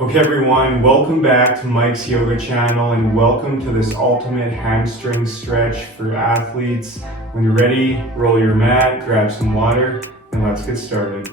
Okay everyone, welcome back to Mike's Yoga channel and welcome to this ultimate hamstring stretch for athletes. When you're ready, roll your mat, grab some water, and let's get started.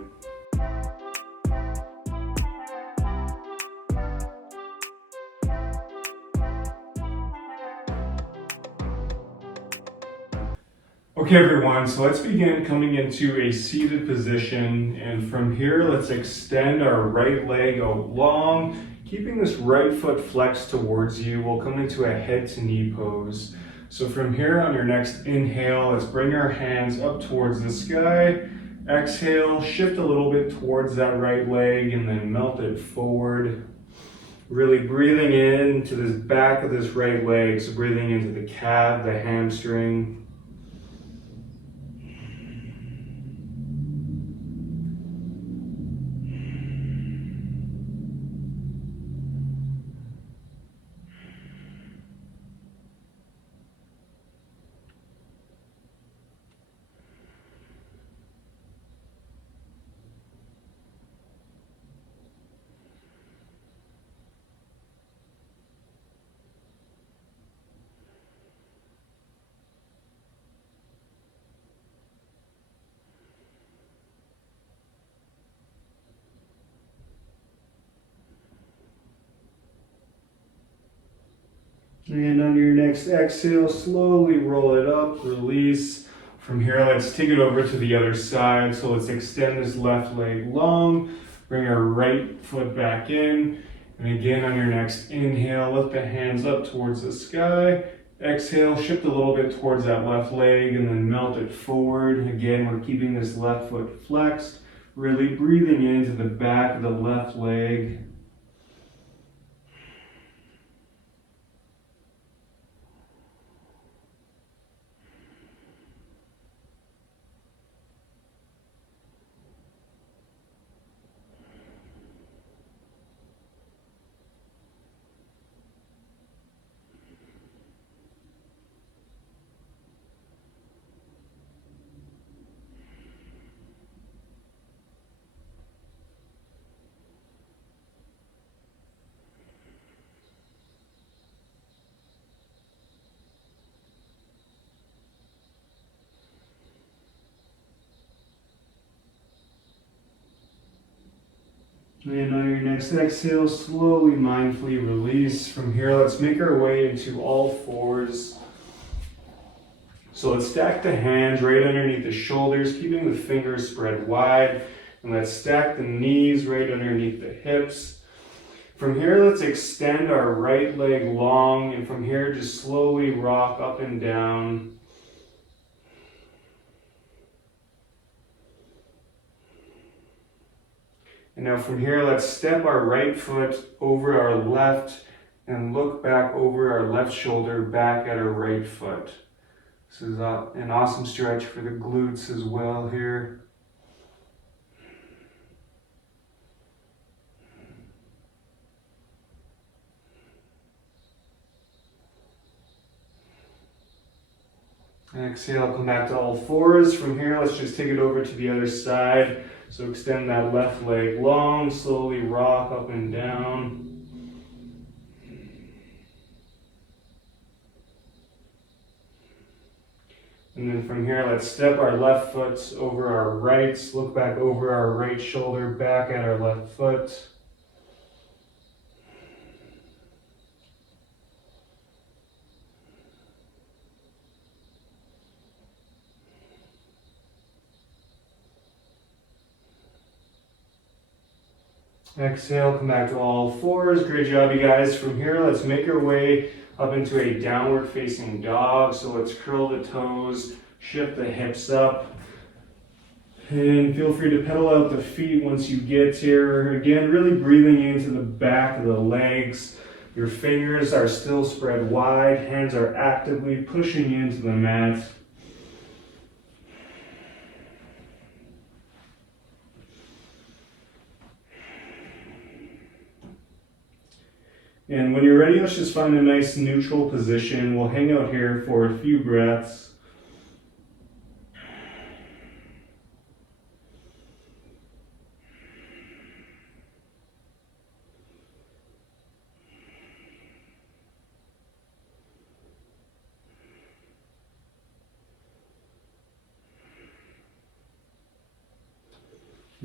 Okay everyone, so let's begin coming into a seated position, and from here let's extend our right leg out long, keeping this right foot flexed towards you. We'll come into a head to knee pose. So from here on your next inhale, let's bring our hands up towards the sky. Exhale, shift a little bit towards that right leg and then melt it forward. Really breathing into this back of this right leg, so breathing into the calf, the hamstring. And on your next exhale, slowly roll it up, release. From here, let's take it over to the other side. So let's extend this left leg long, bring our right foot back in. And again, on your next inhale, lift the hands up towards the sky. Exhale, shift a little bit towards that left leg and then melt it forward. Again, we're keeping this left foot flexed, really breathing into the back of the left leg. And on your next exhale, slowly, mindfully release. From here, let's make our way into all fours. So let's stack the hands right underneath the shoulders, keeping the fingers spread wide. And let's stack the knees right underneath the hips. From here, let's extend our right leg long. And from here, just slowly rock up and down. And now from here, let's step our right foot over our left and look back over our left shoulder, back at our right foot. This is an awesome stretch for the glutes as well here. Exhale, come back to all fours. From here, let's just take it over to the other side. So extend that left leg long, slowly rock up and down. And then from here, let's step our left foot over our right, look back over our right shoulder, back at our left foot. Exhale, come back to all fours. Great job, you guys. From here, let's make our way up into a downward facing dog. So let's curl the toes, shift the hips up. And feel free to pedal out the feet once you get here. Again, really breathing into the back of the legs. Your fingers are still spread wide. Hands are actively pushing into the mat. And when you're ready, let's just find a nice neutral position. We'll hang out here for a few breaths.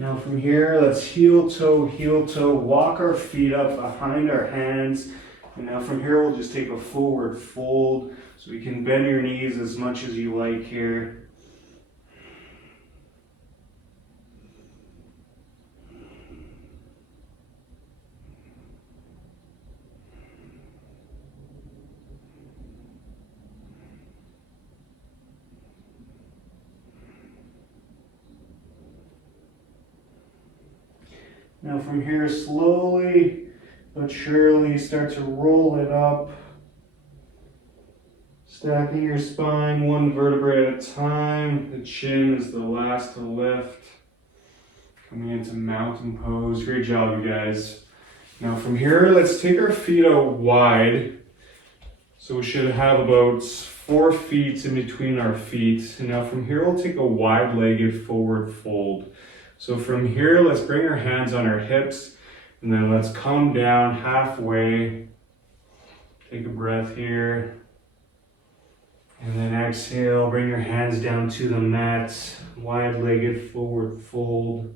Now from here, let's heel toe, walk our feet up behind our hands. And now from here, we'll just take a forward fold. So we can bend your knees as much as you like here. Now from here, slowly but surely start to roll it up. Stacking your spine one vertebrae at a time. The chin is the last to lift. Coming into mountain pose. Great job, you guys. Now from here, let's take our feet out wide. So we should have about 4 feet in between our feet. And now from here, we'll take a wide-legged forward fold. So from here, let's bring our hands on our hips, and then let's come down halfway. Take a breath here. And then exhale, bring your hands down to the mat, wide-legged forward fold.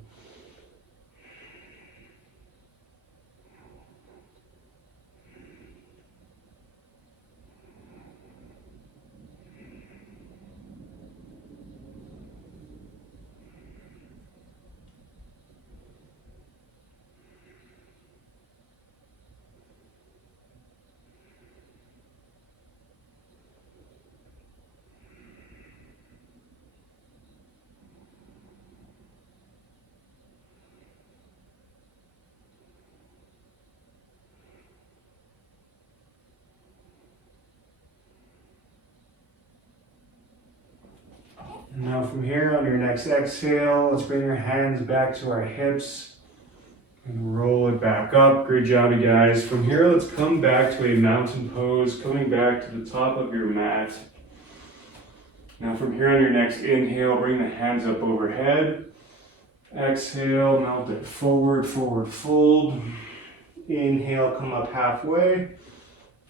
And now from here, on your next exhale, let's bring our hands back to our hips and roll it back up. Great job, you guys. From here, let's come back to a mountain pose, coming back to the top of your mat. Now from here, on your next inhale, bring the hands up overhead. Exhale, melt it forward, forward fold. Inhale, come up halfway.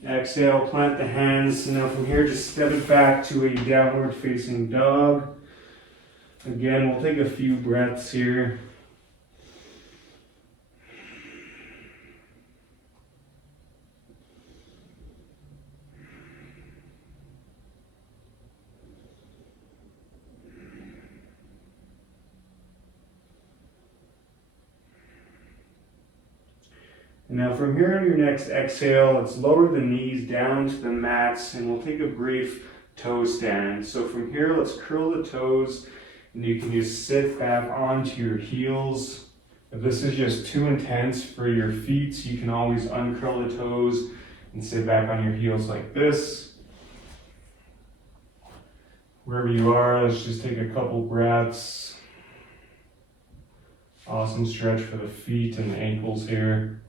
Exhale, plant the hands. Now from here, just step it back to a downward facing dog. Again, we'll take a few breaths here. And now from here on your next exhale, let's lower the knees down to the mats and we'll take a brief toe stand. So from here, let's curl the toes and you can just sit back onto your heels. If this is just too intense for your feet, you can always uncurl the toes and sit back on your heels like this. Wherever you are, let's just take a couple breaths. Awesome stretch for the feet and the ankles here.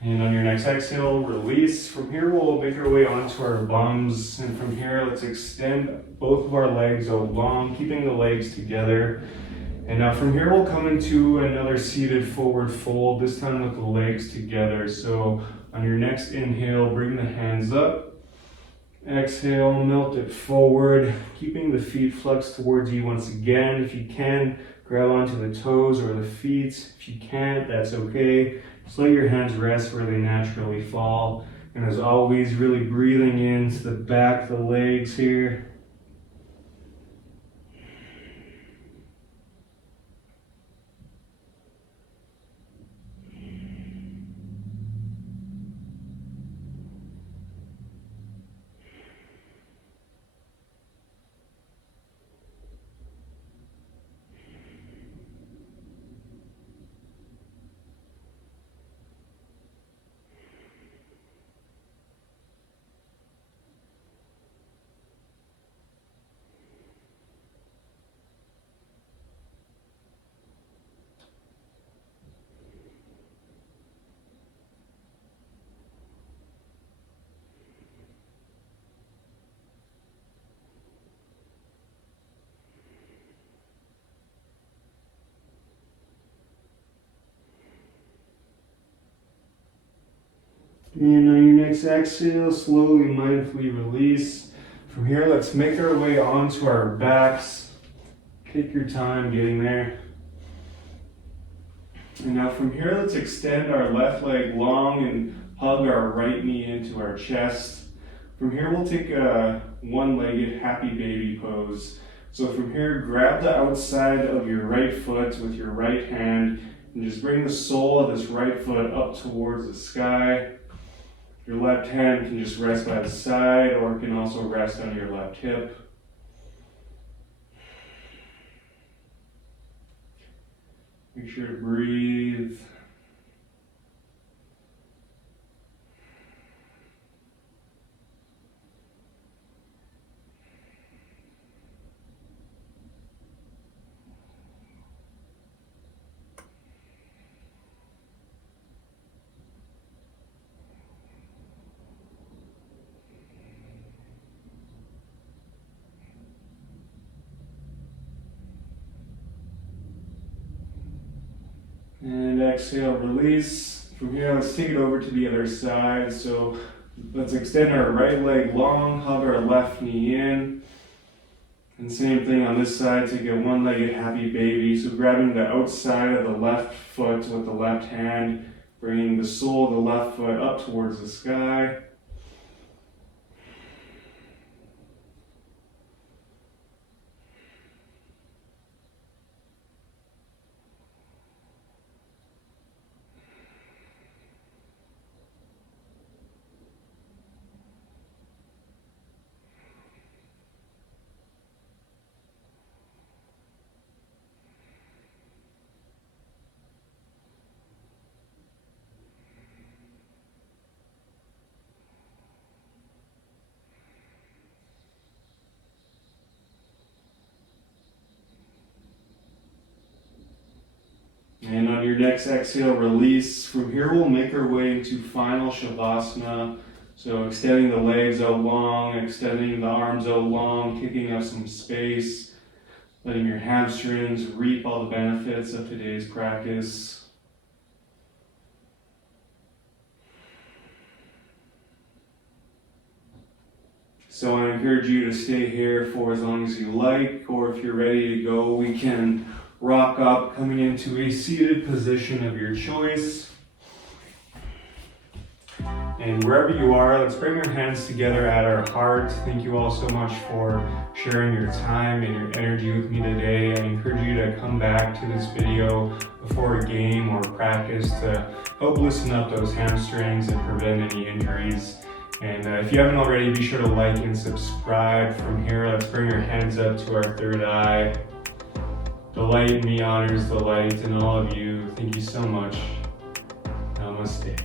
And on your next exhale, release. From here, we'll make our way onto our bums. And from here, let's extend both of our legs out long, keeping the legs together. And now from here, we'll come into another seated forward fold, this time with the legs together. So on your next inhale, bring the hands up. Exhale, melt it forward, keeping the feet flexed towards you once again. If you can, grab onto the toes or the feet. If you can't, that's okay. Just let your hands rest where they naturally fall. And as always, really breathing into the back of the legs here. And on your next exhale, slowly, mindfully release. From here, let's make our way onto our backs. Take your time getting there. And now from here, let's extend our left leg long and hug our right knee into our chest. From here, we'll take a one-legged happy baby pose. So from here, grab the outside of your right foot with your right hand and just bring the sole of this right foot up towards the sky. Your left hand can just rest by the side, or it can also rest on your left hip. Make sure to breathe. And exhale, release. From here, let's take it over to the other side. So let's extend our right leg long, hug our left knee in. And same thing on this side, take a one-legged happy baby. So grabbing the outside of the left foot with the left hand, bringing the sole of the left foot up towards the sky. And on your next exhale, release. From here, we'll make our way into final Shavasana. So extending the legs out long, extending the arms out long, kicking up some space, letting your hamstrings reap all the benefits of today's practice. So I encourage you to stay here for as long as you like, or if you're ready to go, we can rock up, coming into a seated position of your choice. And wherever you are, let's bring our hands together at our heart. Thank you all so much for sharing your time and your energy with me today. I encourage you to come back to this video before a game or practice to help loosen up those hamstrings and prevent any injuries. And if you haven't already, be sure to like and subscribe. From here, let's bring our hands up to our third eye. The light in me honors the light in all of you. Thank you so much. Namaste.